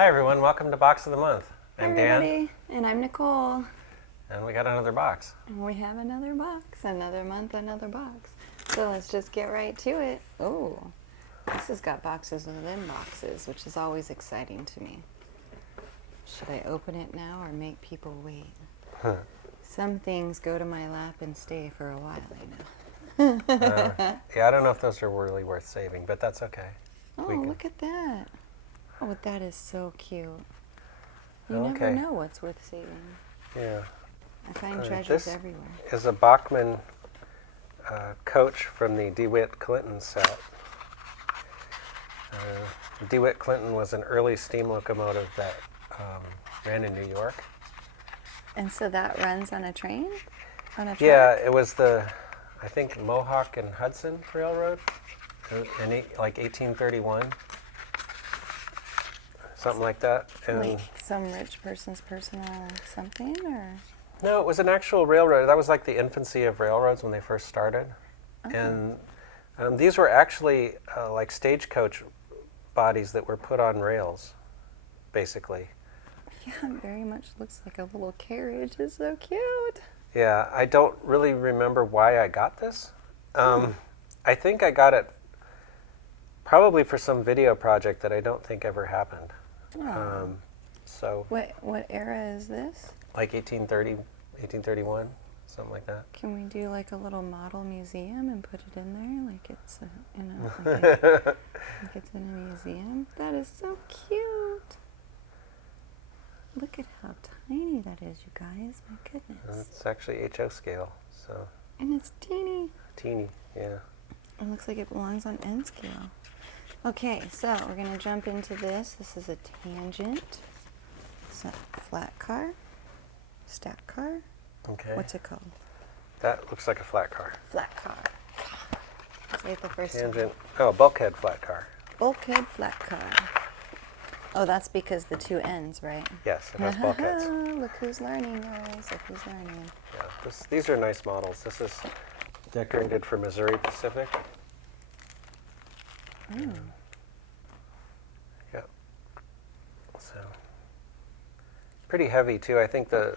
Hi everyone, welcome to Box of the Month. I'm Dan. Everybody, and I'm Nicole. And we got another box. And we have another box, another month, another box. So let's just get right to it. Oh, this has got boxes within boxes, which is always exciting to me. Should I open it now or make people wait? Some things go to my lap and stay for a while, I know. Yeah, I don't know if those are really worth saving, but that's okay. Oh, look at that. Oh, that is so cute. You never Okay. know what's worth saving. Yeah. I find treasures everywhere. This is a Bachmann coach from the Dewitt Clinton set. Dewitt Clinton was an early steam locomotive that ran in New York. And so that runs on a train? On a track? Yeah, it was the, I think, Mohawk and Hudson Railroad in like 1831. Something like that. And Like some rich person's personal something, or? no, it was an actual railroad. That was like the infancy of railroads when they first started. Oh. And these were actually like stagecoach bodies that were put on rails, basically. Yeah, it very much looks like a little carriage. It's so cute. Yeah, I don't really remember why I got this. I think I got it probably for some video project that I don't think ever happened. Oh. So What era is this? like 1830, 1831, something like that. Can we do like a little model museum and put it in there, like it's like it's in a museum? That is so cute. Look at how tiny that is, you guys. My goodness. It's actually HO scale, so And it's teeny. teeny, yeah. It looks like it belongs on N scale. Okay, so we're going to jump into this. This is a tangent. It's a flat car. Stack car. Okay. What's it called? That looks like a flat car. Flat car. Say it the first Tangent. Oh, bulkhead flat car. time. Bulkhead flat car. Oh, that's because the two ends, right? Yes, it has bulkheads. Look who's learning, guys. Look who's learning. Yeah, these are nice models. This is decorated for Missouri Pacific. Mm. Yep. So pretty heavy too. I think a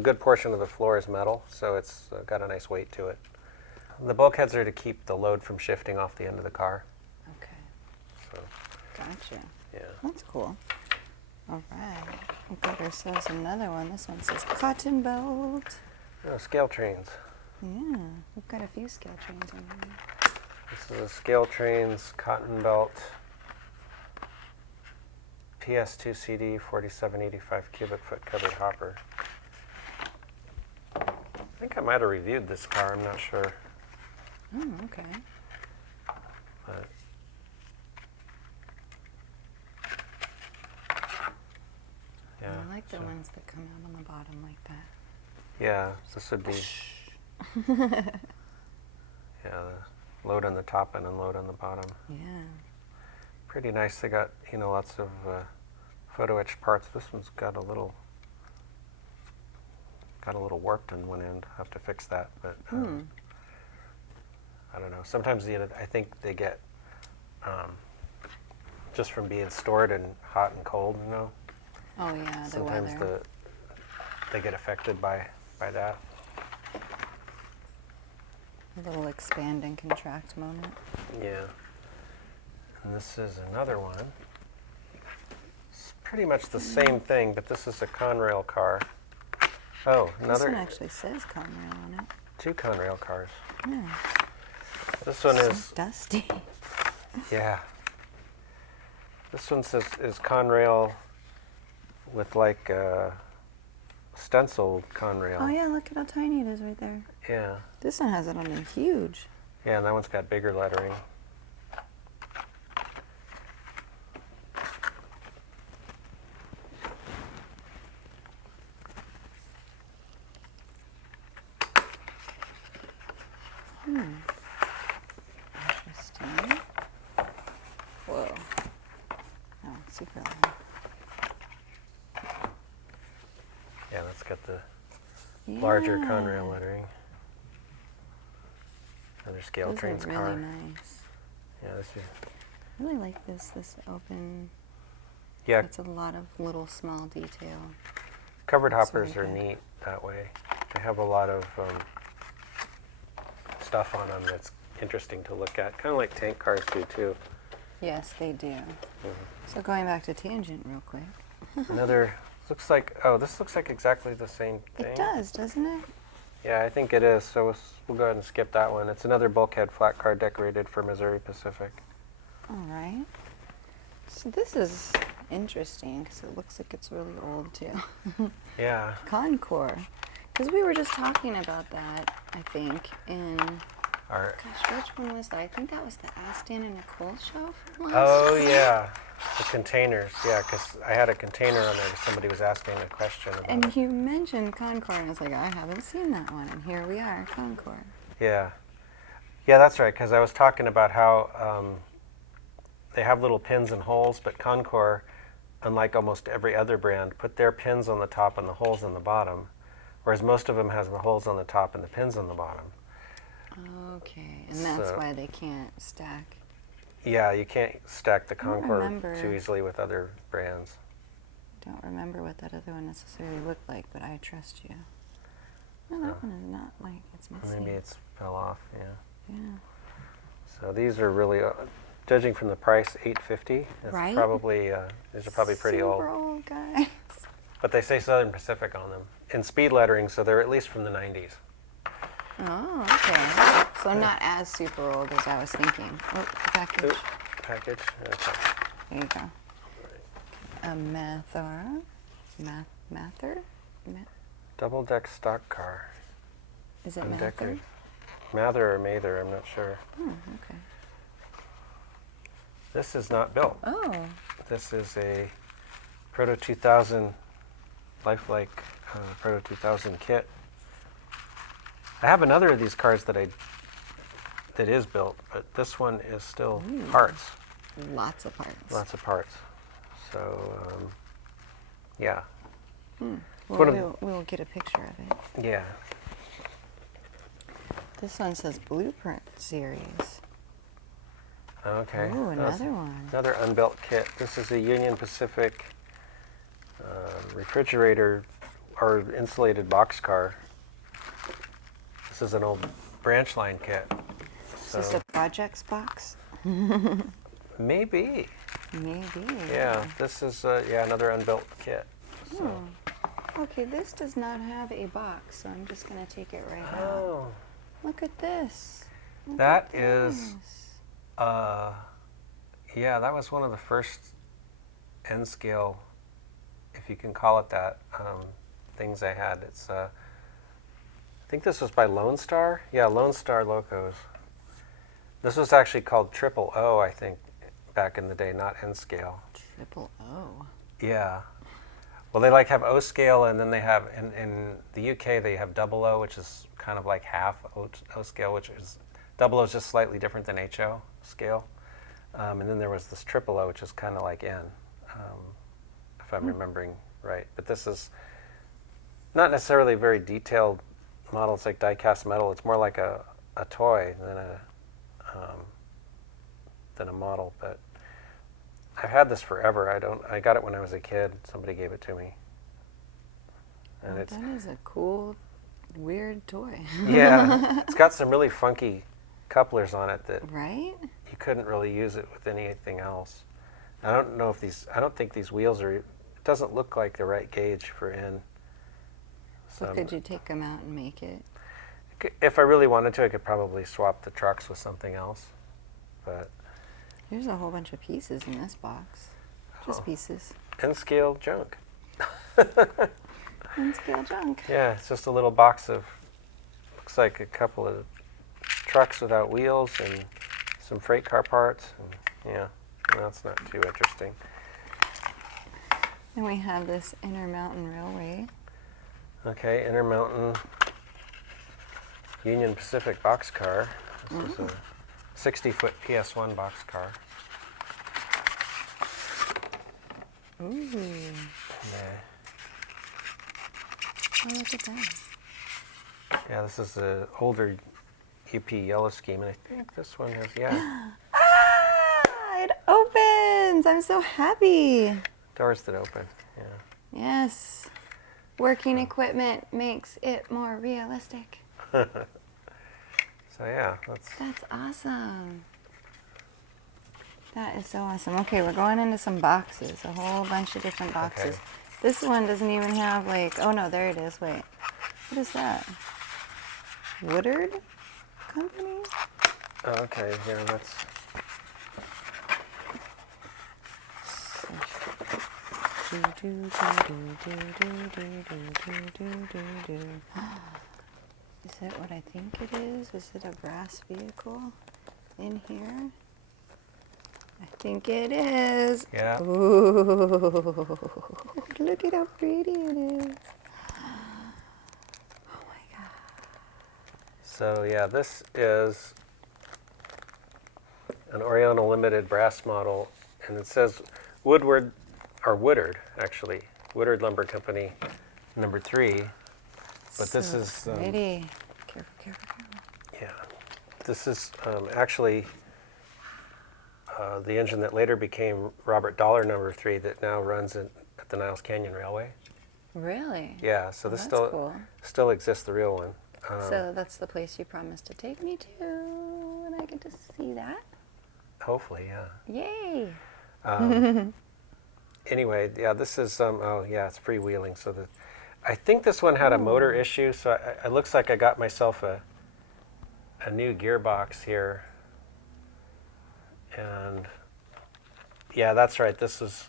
good portion of the floor is metal, so it's got a nice weight to it. The bulkheads are to keep the load from shifting off the end of the car. Okay. So Gotcha. yeah. That's cool. All right. We've got ourselves another one. This one says cotton belt. Oh, ScaleTrains. Yeah. We've got a few ScaleTrains in here. This is a ScaleTrains cotton belt PS2 CD 4785 cubic foot covered hopper. I think I might have reviewed this car. I'm not sure. Oh, okay. But yeah. I like the ones that come out on the bottom like that. Yeah, this would be. Yeah, the load on the top and unload on the bottom. Yeah. Pretty nice. They got lots of photo etched parts. This one's got a little warped in one end. I have to fix that, but I don't know. Sometimes I think they get just from being stored in hot and cold. Oh yeah, the Sometimes weather. they get affected by that. A little expand and contract moment. Yeah. And this is another one. It's pretty much the same thing, but this is a Conrail car. Oh, This another one actually says Conrail on it. two Conrail cars. Yeah. This one So is dusty. yeah. This one is Conrail with like stenciled Conrail. Oh yeah, look at how tiny it is right there. Yeah. This one has it on a huge. Yeah, and that one's got bigger lettering. Interesting. Whoa. Oh, it's super loud. Yeah, that's got the larger Yeah. Conrail lettering. Another ScaleTrains Those are car. really nice. Yeah, this is. I really like this open Yeah, It's a lot of little small detail. covered That's hoppers are really good. neat that way. They have a lot of stuff on them that's interesting to look at. Kind of like tank cars do too. Yes, they do. Mhm. So going back to tangent real quick. Another looks like, oh, this looks like exactly the same thing. It does, doesn't it? Yeah, I think it is. So we'll go ahead and skip that one. It's another bulkhead flat car decorated for Missouri Pacific. All right. So this is interesting because it looks like it's really old too. Yeah. Con-Cor. Because we were just talking about that, I think, in, Our, gosh, which one was that? I think that was the Ask Dan and Nichole show from last oh week. yeah, the containers. Yeah, because I had a container on there because somebody was asking a question about And it. you mentioned Concor, and I was like, I haven't seen that one, and here we are, Concor. Yeah. Yeah, that's right, because I was talking about how they have little pins and holes, but Concor, unlike almost every other brand, put their pins on the top and the holes on the bottom, whereas most of them has the holes on the top and the pins on the bottom. Okay, and that's So- why they can't stack. Yeah, you can't stack the don't Concor remember. too easily with other brands. Don't remember what that other one necessarily looked like, but I trust you. No, that Oh. one is not like it's missing. Maybe it's fell off, yeah. Yeah. So these are really, judging from the price, $8.50. It's Right? probably, these are probably pretty old. Super old guys. But they say Southern Pacific on them. In speed lettering, so they're at least from the 90s. Oh, okay. So not as super old as I was thinking. Oh, the package. Ooh, package. Okay. There you go. A Mathar. Mather? Double deck stock car. Is it Mather? Undecorated. Mather or Mather, I'm not sure. Oh, okay. This is not built. Oh, This is a Proto 2000, lifelike Proto 2000 kit. I have another of these cars that is built, but this one is still parts. lots of parts. Lots of parts. So, yeah. Well, one of- we'll get a picture of it. Yeah. This one says Blueprint Series. Okay. Ooh, That's another one. Another unbuilt kit. This is a Union Pacific refrigerator or insulated boxcar. This is an old Brachline kit. Is this a projects box? Maybe. Maybe. Yeah. This is another unbuilt kit. So. Hmm. Okay, this does not have a box, so I'm just going to take it right out. Oh. Look at this. Look That at is- this. Yeah, that was one of the first N scale, if you can call it that, things I had. It's I think this was by Lone Star. Yeah, Lone Star Locos. This was actually called Triple O, I think, back in the day, not N scale. Triple O. Yeah. Well, they like have O scale, and then they have in the UK they have double O, which is kind of like half O scale, which is double O is just slightly different than HO scale, and then there was this triple O, which is kind of like N, if I'm remembering right. But this is not necessarily a very detailed model. It's like die-cast metal. It's more like a toy than a model. But I've had this forever. I got it when I was a kid. Somebody gave it to me. And Well, it's that is a cool, weird toy. yeah, it's got some really funky couplers on it that Right? you couldn't really use it with anything else. I don't think these wheels are, it doesn't look like the right gauge for N. So could you take them out and make it? If I really wanted to, I could probably swap the trucks with something else. But There's a whole bunch of pieces in this box. Just Oh. pieces. N-scale junk. And scale junk. Yeah, it's just a little box of, looks like a couple of trucks without wheels and some freight car parts. And yeah, that's not too interesting. And we have this InterMountain Railway. Okay, InterMountain Union Pacific boxcar. This is a 60-foot PS1 boxcar. Ooh. Yeah. Oh, look at that. Yeah, this is an older UP yellow scheme, and I think this one has, yeah, Ah! It opens! I'm so happy. Doors that open. Yeah. Yes. Working equipment makes it more realistic. So yeah, That's awesome. That is so awesome. Okay, we're going into some boxes, a whole bunch of different boxes. Okay. This one doesn't even have like, oh no, there it is. Wait, what is that? Woodard Company? Oh, okay. Yeah, that's. Is it what I think it is? Is it a brass vehicle in here? I think it is. Yeah. Ooh, look at how pretty it is. Oh my God. So yeah, this is an Oriental Limited brass model, and it says Woodward, or Woodard actually, Woodard Lumber Company, number 3. But this So is pretty. Careful, careful, careful. yeah, this is actually the engine that later became Robert Dollar number 3 that now runs at the Niles Canyon Railway. Really? Yeah, so Oh, this that's cool. still exists, the real one. So that's the place you promised to take me to, and I get to see that. Hopefully, yeah. Yay! Anyway, yeah, this is oh yeah, it's freewheeling. So I think this one had a motor issue. So it looks like I got myself a new gearbox here. And yeah, that's right. This is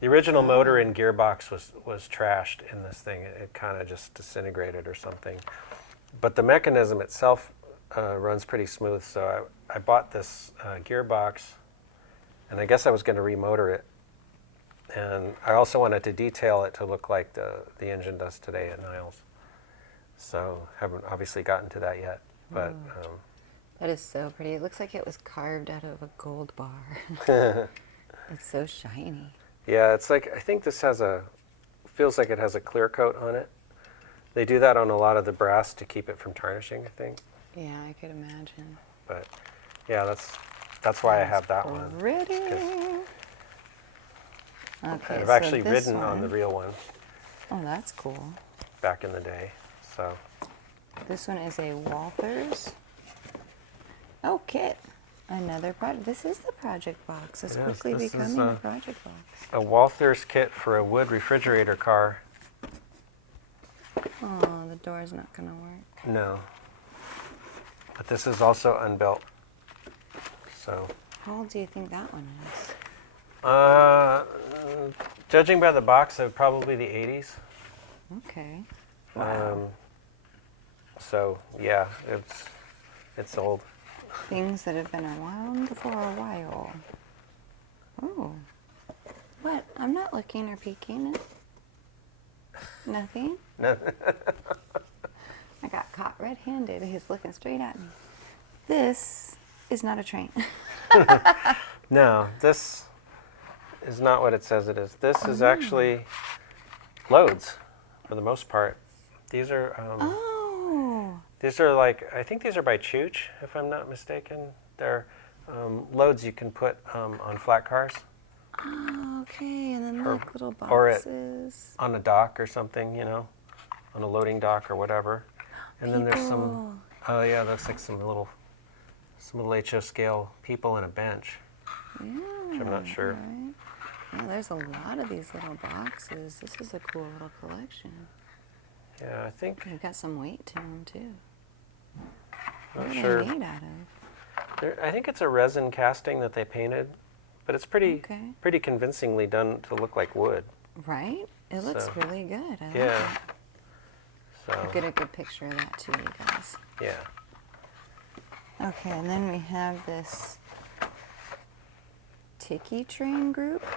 the original motor and gearbox was trashed in this thing. It kind of just disintegrated or something. But the mechanism itself runs pretty smooth. So I bought this gearbox, and I guess I was going to remotor it. And I also wanted to detail it to look like the engine does today at Niles. So haven't obviously gotten to that yet. But That is so pretty. It looks like it was carved out of a gold bar. It's so shiny. yeah, it's like I think this feels like it has a clear coat on it. They do that on a lot of the brass to keep it from tarnishing, I think. Yeah, I could imagine. But yeah, that's why I have that one. Pretty. 'Cause Okay, I've so actually this ridden on the one- real one Oh, that's cool. back in the day. So This one is a Walthers. Oh, kit. Another project. This is the project box. It's It is. quickly This is, becoming a project box. a Walthers kit for a wood refrigerator car. Oh, the door's not going to work. No. But this is also unbuilt. So, How old do you think that one is? judging by the box, it would probably the 80s. Okay. Wow. So, yeah, it's old. Things that have been around for a while. Oh. What? I'm not looking or peeking. Nothing? No. I got caught red-handed. He's looking straight at me. This is not a train. No, this is not what it says it is. This is actually loads, for the most part. These are Oh. these are like, I think these are by Chooch, if I'm not mistaken. They're loads you can put on flat cars Oh, okay. And then Or- like little or it- boxes. on a dock or something, on a loading dock or whatever. And then there's People. some, oh yeah, that's like some little HO scale people and a bench, Yeah. which I'm not sure. Right. Yeah, there's a lot of these little boxes. This is a cool little collection. Yeah, I think, They've got some weight to them too. What not are sure. they made out of? I think it's a resin casting that they painted, but it's Okay. pretty convincingly done to look like wood. Right? It looks So, really good. I like Yeah. it. So, I'll get a good picture of that too, you guys. yeah. Okay, and then we have this Tichy train group. I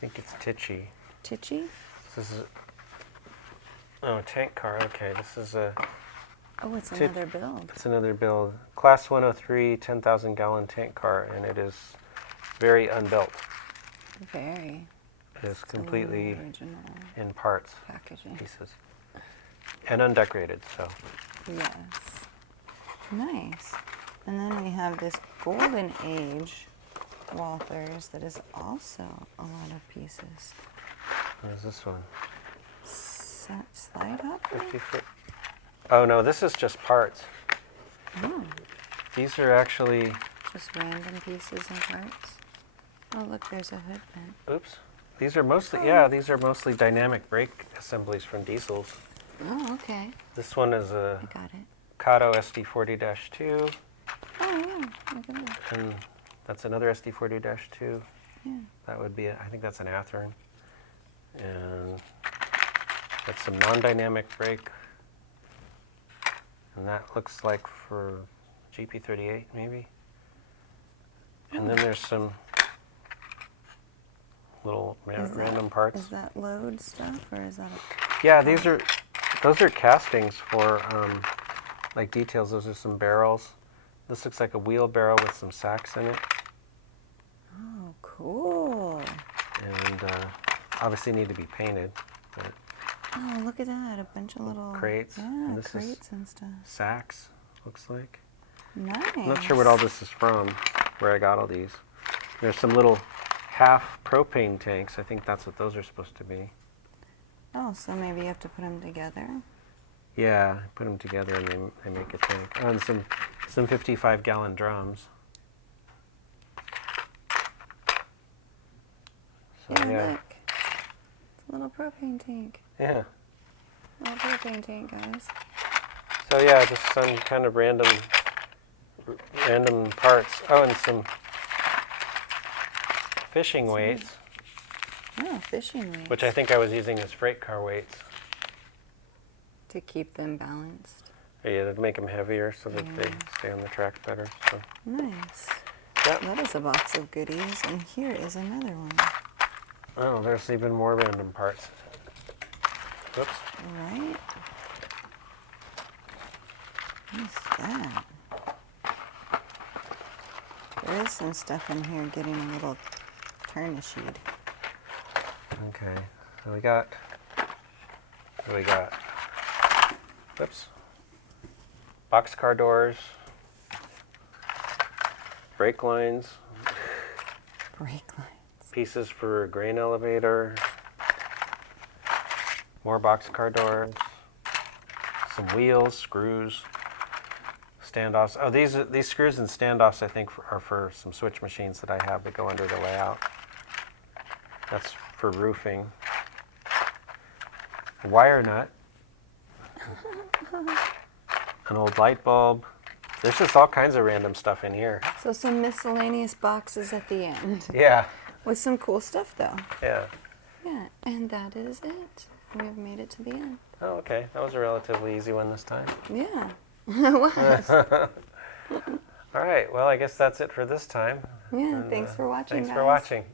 think it's Tichy. Tichy? This is a tank car. Okay, this is Oh, it's Tic- another build. it's another build. Class 103, 10,000 gallon tank car, and it is very unbuilt. Very. It is It's completely original in parts, packaging. pieces, and undecorated. So, Yes. Nice. And then we have this golden age Walthers that is also a lot of pieces. What is this one? Slide up? 50 foot. Oh no, this is just parts. Oh, These are actually, just random pieces and parts. Oh, look, there's a hood vent. oops. These are mostly, these are mostly dynamic brake assemblies from diesels. Oh, okay. This one is a I got it. Kato SD40-2, Oh, yeah. Look at that. and that's another SD40-2. Yeah. That would be, I think that's an Athearn. And that's some non-dynamic brake. And that looks like for GP38 maybe. And then there's some little random parts. Is that load stuff or is that Yeah, those are castings for like details. Those are some barrels. This looks like a wheelbarrow with some sacks in it. Oh, cool. And obviously need to be painted. But Oh, look at that. A bunch of little crates. Yeah, And this is crates and stuff. sacks, looks like. Nice. I'm not sure what all this is from, where I got all these. There's some little half propane tanks. I think that's what those are supposed to be. Oh, so maybe you have to put them together? Yeah, I put them together and they make a tank. Oh, and some 55-gallon drums. So, Yeah, look. It's a little propane tank. Yeah. Little propane tank, guys. So yeah, just some kind of random parts. Oh, and some fishing weights, Oh, fishing weights. which I think I was using as freight car weights. To keep them balanced. Yeah, to make them heavier so that they stay on the track better. So, Nice. yep. That is a box of goodies, and here is another one. Oh, there's even more random parts. Whoops. Right? What's that? There is some stuff in here getting a little tarnished. Okay. So we got. What do we got? Whoops. Boxcar doors. Brake lines. Brake lines. Pieces for a grain elevator. More boxcar doors. Some wheels, screws, standoffs. Oh, these screws and standoffs I think are for some switch machines that I have that go under the layout. That's for roofing. A wire nut. An old light bulb. There's just all kinds of random stuff in here. So some miscellaneous boxes at the end. Yeah. With some cool stuff, though. Yeah. Yeah, and that is it. We've made it to the end. Oh, okay. That was a relatively easy one this time. Yeah, it was. All right. Well, I guess that's it for this time. Yeah, And, thanks for watching, Thanks for guys. watching.